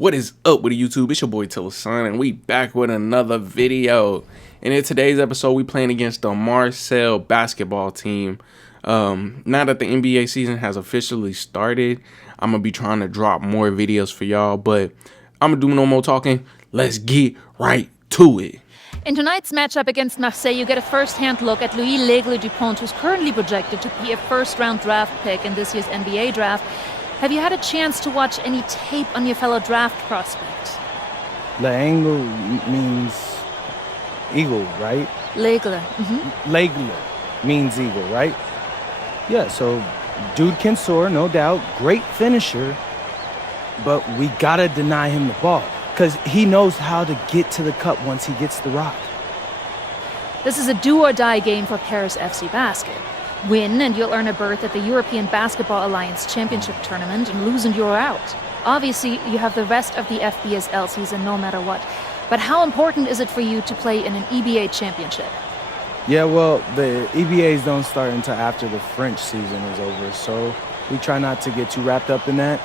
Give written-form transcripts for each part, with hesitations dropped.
What is up with the YouTube? It's your boy Son, and we back with another video. And in today's episode, we playing against the Marseille basketball team. Now that the NBA season has officially started, I'm gonna be trying to drop more videos for y'all. But I'm gonna do no more talking. Let's get right to it. In tonight's matchup against Marseille, you get a first-hand look at Louis L'Aigle-Dupont, who's currently projected to be a first-round draft pick in this year's NBA draft. Have you had a chance to watch any tape on your fellow draft prospect? L'Aigle means eagle, right? L'Aigle. L'Aigle means eagle, right? Yeah, so dude can soar, no doubt. Great finisher. But we gotta deny him the ball, because he knows how to get to the cup once he gets the rock. This is a do-or-die game for Paris FC Basket. Win and you'll earn a berth at the European Basketball Alliance Championship Tournament, and lose and you're out. Obviously, you have the rest of the FBSL season no matter what. But how important is it for you to play in an EBA championship? Yeah, well, the EBAs don't start until after the French season is over, so we try not to get too wrapped up in that.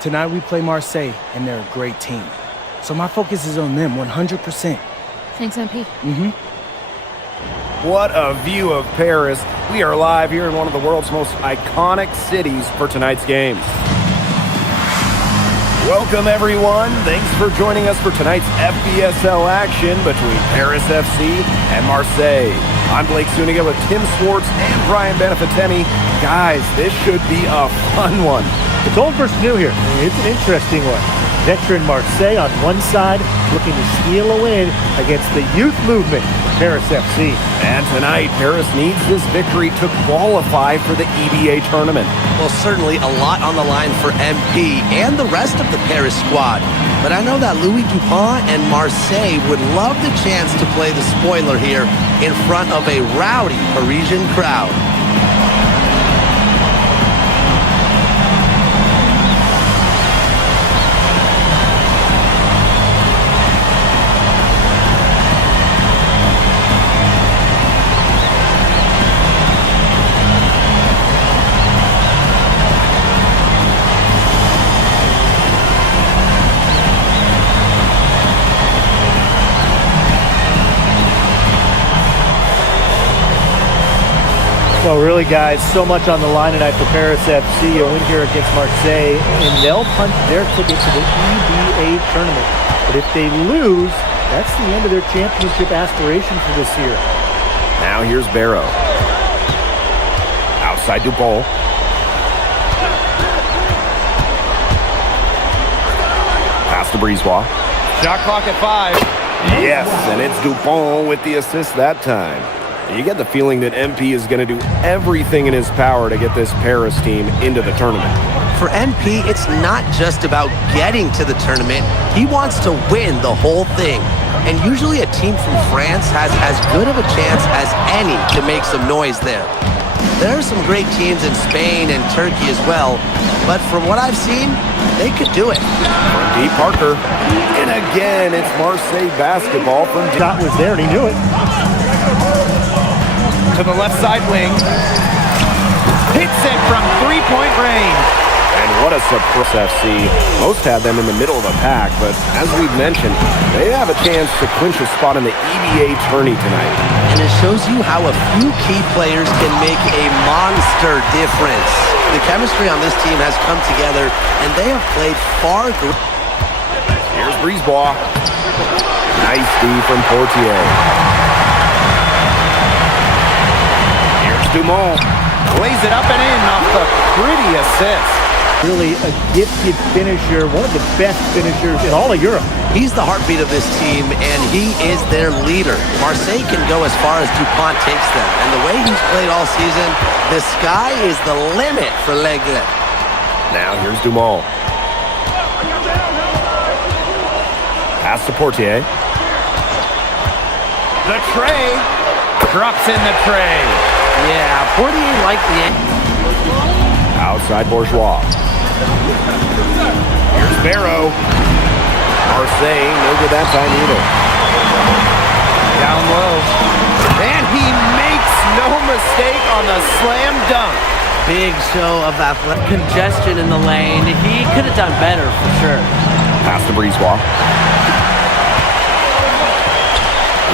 Tonight we play Marseille, and they're a great team. So my focus is on them 100%. Thanks, MP. What a view of Paris. We are live here in one of the world's most iconic cities for tonight's game. Welcome, everyone. Thanks for joining us for tonight's FBSL action between Paris FC and Marseille. I'm Blake Zuniga with Tim Swartz and Brian Benefitemi. Guys, this should be a fun one. It's old versus new here. It's an interesting one. Veteran Marseille on one side, looking to steal a win against the youth movement, Paris FC. And tonight, Paris needs this victory to qualify for the EBA tournament. Well, certainly a lot on the line for MP and the rest of the Paris squad. But I know that Louis Dupont and Marseille would love the chance to play the spoiler here in front of a rowdy Parisian crowd. Well, really, guys, so much on the line tonight for Paris FC. A win here against Marseille, and they'll punch their ticket to the EBA tournament. But if they lose, that's the end of their championship aspiration for this year. Now here's Barrow. Outside Dupont. Pass to Brisebois. Shot clock at 5. Yes, and it's Dupont with the assist that time. You get the feeling that MP is going to do everything in his power to get this Paris team into the tournament. For MP, it's not just about getting to the tournament. He wants to win the whole thing. And usually a team from France has as good of a chance as any to make some noise there. There are some great teams in Spain and Turkey as well, but from what I've seen, they could do it. From D. Parker, and again, it's Marseille basketball from D. Shot was there, and he knew it. To the left side wing. Hits it from three-point range. And what a surprise FC. Most had them in the middle of the pack, but as we've mentioned, they have a chance to clinch a spot in the EBA tourney tonight. And it shows you how a few key players can make a monster difference. The chemistry on this team has come together, and they have played far greater. Here's Brisebois. Nice D from Portier. Dumont Plays it up and in off the pretty assist. Really a gifted finisher, one of the best finishers in all of Europe. He's the heartbeat of this team, and he is their leader. Marseille can go as far as Dupont takes them, and the way he's played all season, the sky is the limit for L'Aigle. Now here's Dumont. Pass to Portier. The tray. Drops in the tray. Yeah, Portier liked the end. Outside Bourgeois. Here's Barrow. Marseille, no good that time either. Down low. And he makes no mistake on the slam dunk. Big show of athletic congestion in the lane. He could have done better for sure. Pass to Breezewall.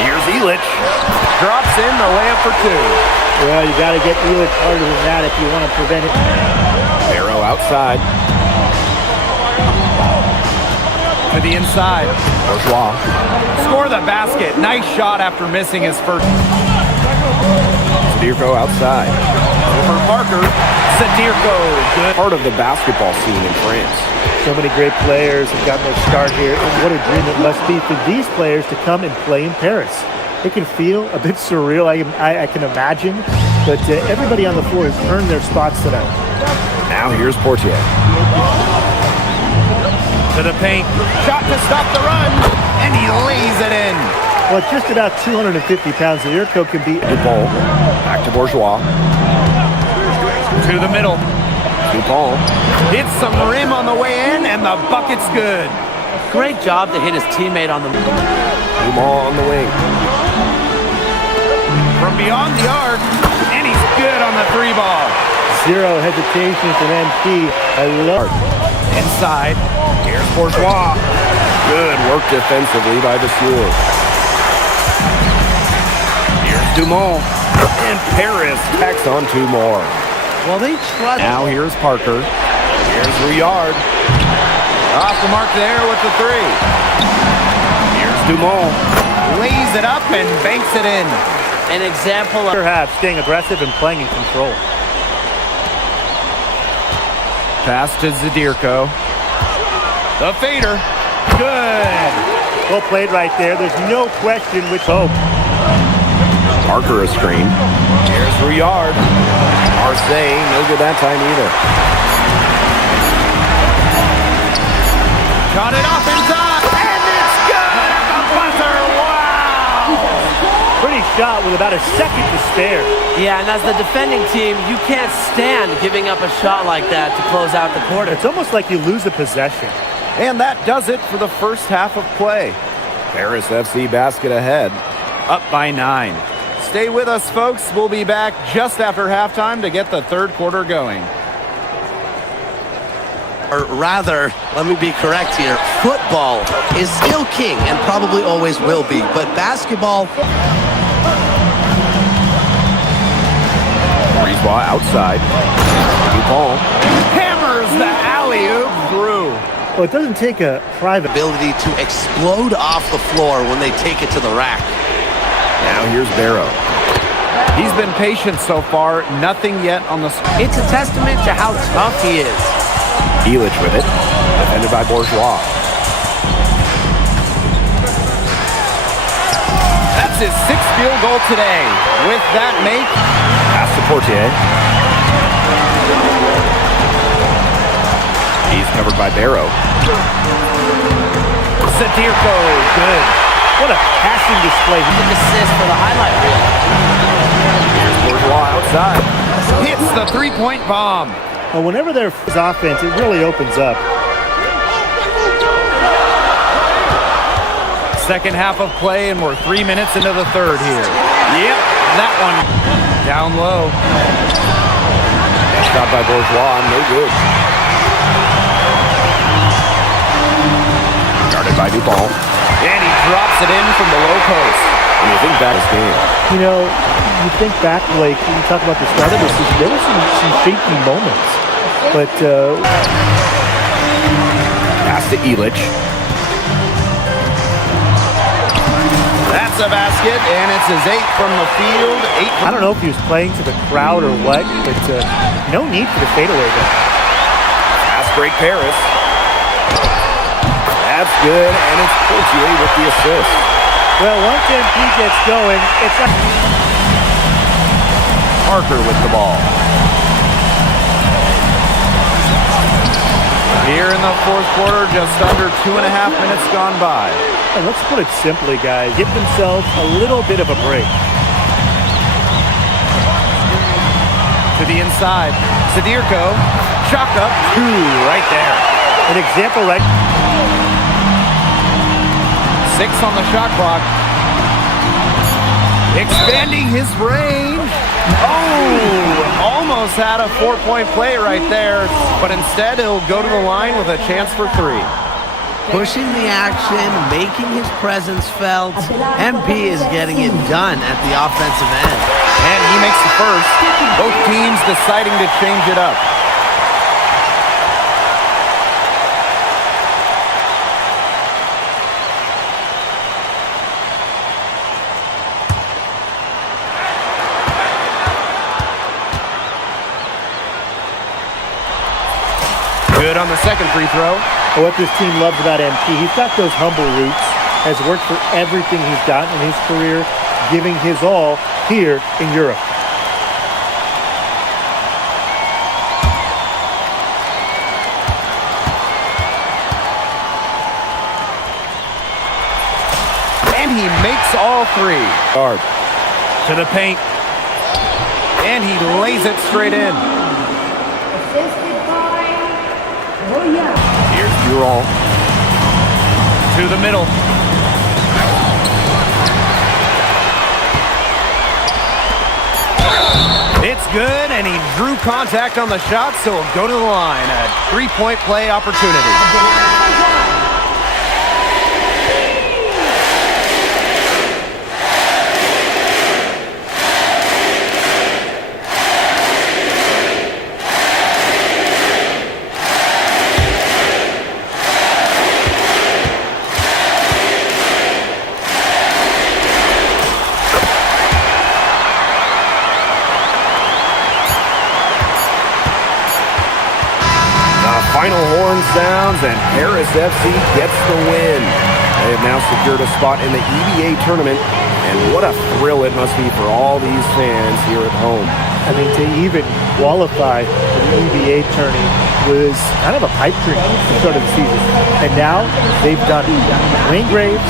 Here's Elich. Drops in the layup for two. Well, you got to get Elich harder than that if you want to prevent it. Barrow outside. To the inside. Bourgeois. Score the basket. Nice shot after missing his first. Sadirko outside. Over Parker. Sadirko. Good. Part of the basketball scene in France. So many great players have gotten their start here, and what a dream it must be for these players to come and play in Paris. It can feel a bit surreal, I can imagine, but everybody on the floor has earned their spots tonight. Now here's Portier. To the paint. Shot to stop the run, and he lays it in. Well, at just about 250 pounds, the Urco can be... Dupont. Back to Bourgeois. To the middle. Dupont. Hits some rim on the way in, and the bucket's good. Great job to hit his teammate on the... Dupont on the wing. From beyond the arc, and he's good on the three ball. Zero hesitation from MP. I love it. Inside, here's Bourgeois. Good work defensively by Vasseur. Here's Dumont. And Paris tacks on two more. Well, they trust... Now here's Parker. Here's Rouillard. Off the mark there with the three. Here's Dumont. Lays it up and banks it in. An example of... Perhaps staying aggressive and playing in control. Pass to Sadirko. The fader. Good. Well played right there. There's no question which hope. Parker a screen. Here's Rouillard. Marseille, no good that time either. Shot it off in time, and it's good at the buzzer. Wow! Pretty shot with about a second to spare. Yeah, and as the defending team, you can't stand giving up a shot like that to close out the quarter. It's almost like you lose a possession. And that does it for the first half of play. Paris FC basket ahead, up by 9. Stay with us, folks. We'll be back just after halftime to get the third quarter going. Or rather, let me be correct here. Football is still king and probably always will be. But basketball... Breezewall outside. Dupont hammers the alley-oop through. Well, it doesn't take a private... ability to explode off the floor when they take it to the rack. Now here's Barrow. He's been patient so far. Nothing yet on the... It's a testament to how tough he is. Elich with it. Defended by Bourgeois. That's his 6th field goal today. With that make, pass to Portier. He's covered by Barrow. Sadirko, good. What a passing display. An assist for the highlight reel. Here's Bourgeois outside. Hits the three-point bomb. Well, whenever there's offense, it really opens up. Second half of play, and we're 3 minutes into the third here. Yep, that one down low. Shot by Bourgeois, no good. Guarded by Dupont. And he drops it in from the low post. And you think back his game. You know, you think back, Blake, when you talk about the start of this season, there were some shaky moments. But, pass to Elich. That's a basket, and it's his 8th from the field. I don't know if he was playing to the crowd or what, but no need for the fadeaway there. Pass break Paris. That's good, and it's Portier with the assist. Well, once MP gets going, it's... Parker with the ball. Here in the fourth quarter, just under 2.5 minutes gone by. And let's put it simply, guys. Give themselves a little bit of a break. To the inside. Sadirko. Chalk up 2 right there. An example right... 6 on the shot clock. Expanding his range. Oh, almost had a 4-point play right there, but instead he'll go to the line with a chance for 3. pushing the action, making his presence felt. MP is getting it done at the offensive end. And he makes the first. Both teams deciding to change it up. Good on the second free throw. What this team loves about MP, he's got those humble roots, has worked for everything he's gotten in his career, giving his all here in Europe. And he makes all three. Guard to the paint. And he lays it straight in. Here's Burrell to the middle. It's good, and he drew contact on the shot, so he'll go to the line. A three-point play opportunity. Final horn sounds, and Paris FC gets the win. They have now secured a spot in the EBA tournament, and what a thrill it must be for all these fans here at home. I mean, to even qualify for the EBA tourney was kind of a pipe dream at the start of the season. And now they've done it. Wayne Graves,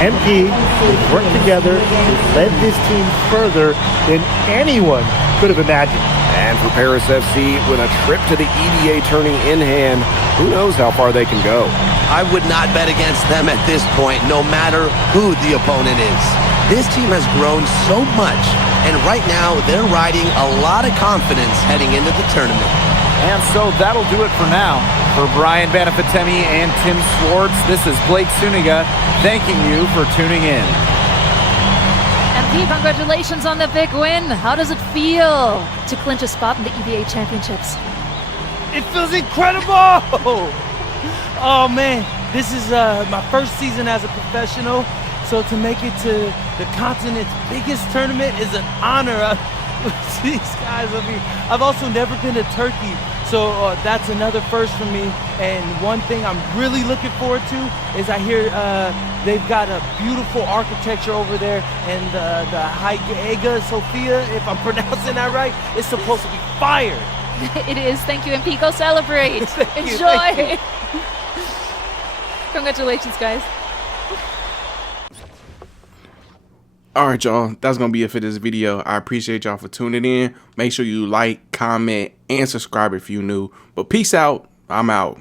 MP, they've worked together, they've led this team further than anyone could have imagined. And for Paris FC, with a trip to the EBA tourney in hand, who knows how far they can go. I would not bet against them at this point, no matter who the opponent is. This team has grown so much, and right now they're riding a lot of confidence heading into the tournament. And so that'll do it for now. For Brian Banafitemi and Tim Swartz, this is Blake Suniga thanking you for tuning in. MP, congratulations on the big win. How does it feel to clinch a spot in the EBA Championships? It feels incredible! Oh man, this is my first season as a professional, so to make it to the continent's biggest tournament is an honor. These guys, I mean, I've also never been to Turkey, so that's another first for me. And one thing I'm really looking forward to is I hear they've got a beautiful architecture over there, and the Hagia Sophia, if I'm pronouncing that right, is supposed to be fire. It is. Thank you, MP. Go celebrate. Enjoy. Congratulations, guys. All right, y'all. That's going to be it for this video. I appreciate y'all for tuning in. Make sure you like, comment, and subscribe if you're new. But peace out. I'm out.